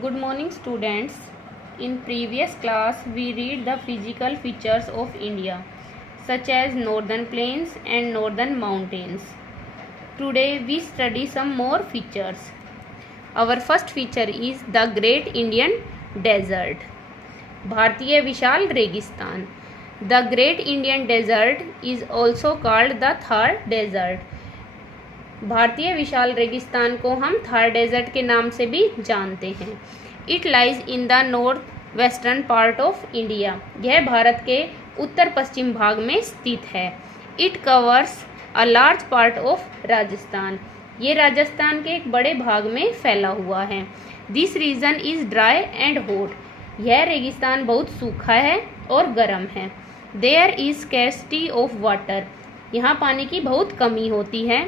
Good morning students. In previous class we read the physical features of India such as northern plains and northern mountains. Today we study some more features. Our first feature is the Great Indian Desert. भारतीय विशाल रेगिस्तान. The Great Indian Desert is also called the Thar Desert. भारतीय विशाल रेगिस्तान को हम Thar desert के नाम से भी जानते हैं. It lies in the north western part of India. यह भारत के उत्तर पश्चिम भाग में स्थित है. It covers a large part of Rajasthan. ये राजस्थान के एक बड़े भाग में फैला हुआ है. This region is dry and hot. यह रेगिस्तान बहुत सूखा है और गर्म है. There is scarcity of water. यहाँ पानी की बहुत कमी होती है.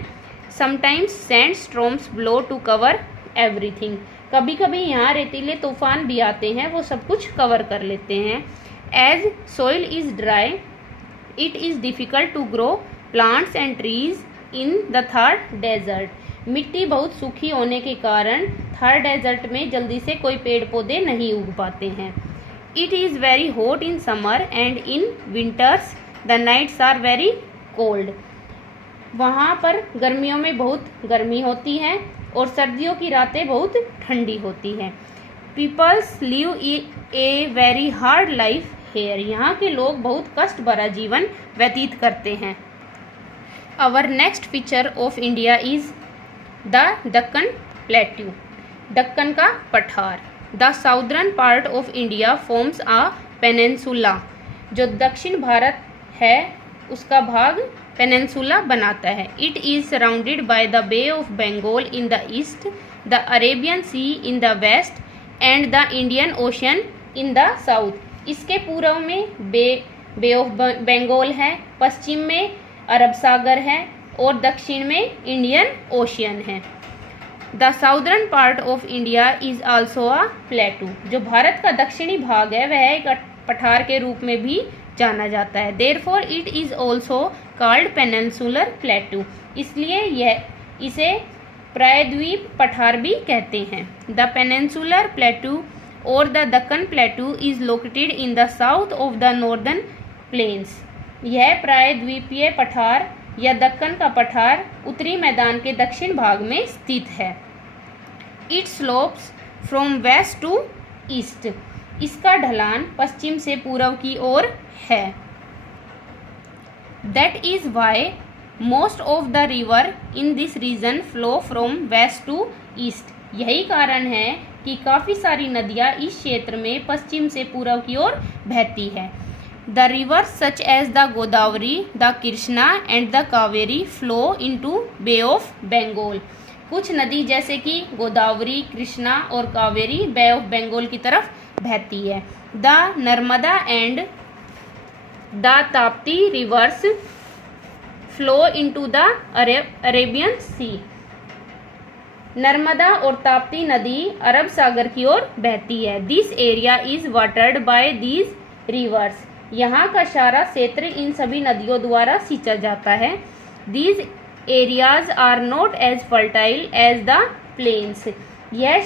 Sometimes sand storms blow to cover everything. कभी कभी यहाँ रेतीले तूफान भी आते हैं, वो सब कुछ कवर कर लेते हैं. As soil is dry it is difficult to grow plants and trees in the Thar desert. मिट्टी बहुत सूखी होने के कारण थार डेजर्ट में जल्दी से कोई पेड़ पौधे नहीं उग पाते हैं. It is very hot in summer and in winters the nights are very cold. वहाँ पर गर्मियों में बहुत गर्मी होती है और सर्दियों की रातें बहुत ठंडी होती हैं. Peoples live a very hard life here. यहाँ के लोग बहुत कष्ट भरा जीवन व्यतीत करते हैं. Our next feature of India is the Deccan plateau. Deccan का पठार. The southern part of India forms a peninsula. जो दक्षिण भारत है उसका भाग पेनिनसुला बनाता है. It is surrounded by the bay of Bengal in the east, the Arabian sea in the west and the Indian ocean in the south. इसके पूर्व में बे ऑफ बंगाल है, पश्चिम में अरब सागर है और दक्षिण में इंडियन ओशियन है. The southern part of India is also a प्लेटू. जो भारत का दक्षिणी भाग है वह एक पठार के रूप में भी जाना जाता है. Therefore it is also called peninsular प्लेटू. इसलिए इसे प्रायद्वीप पठार भी कहते हैं. द पेनिनसुलर प्लेटू और the Deccan प्लेटू is located in the south of the northern plains. यह प्रायद्वीपीय पठार या दक्कन का पठार उत्तरी मैदान के दक्षिण भाग में स्थित है. It slopes from west to east. इसका ढलान पश्चिम से पूर्व की ओर है. That is why most of the river in this region flow from west to east. यही कारण है कि काफ़ी सारी नदियाँ इस क्षेत्र में पश्चिम से पूर्व की ओर बहती है. The rivers such as the Godavari, the Krishna and the Kaveri flow into bay of Bengal. कुछ नदी जैसे कि गोदावरी, कृष्णा और कावेरी बे ऑफ बंगाल की तरफ बहती है. The Narmada and the Tapti rivers flow into the Arabian sea. Narmada और ताप्ती नदी अरब सागर की ओर बहती है. This area is watered by these rivers. यहाँ का सारा क्षेत्र इन सभी नदियों द्वारा सींचा जाता है. These areas are not as fertile as the plains. यह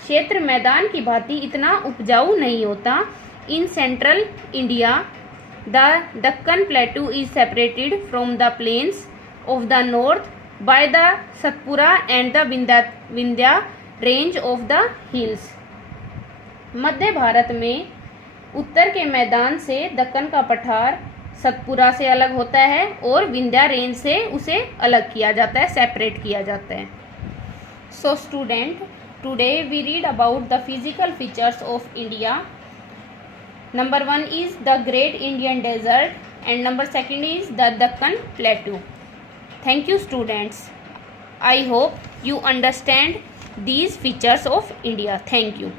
क्षेत्र मैदान की भांति इतना उपजाऊ नहीं होता. In central India the Deccan plateau is separated from the plains of the north by the Satpura and the Vindhya range of the hills. मध्य भारत में उत्तर के मैदान से दक्कन का पठार सतपुरा से अलग होता है और विंध्या रेंज से उसे अलग किया जाता है, सेपरेट किया जाता है. So student, today we read about the physical features of India. Number 1 is the Great Indian Desert and number 2 is the Deccan Plateau. Thank you students. I hope you understand these features of India. Thank you.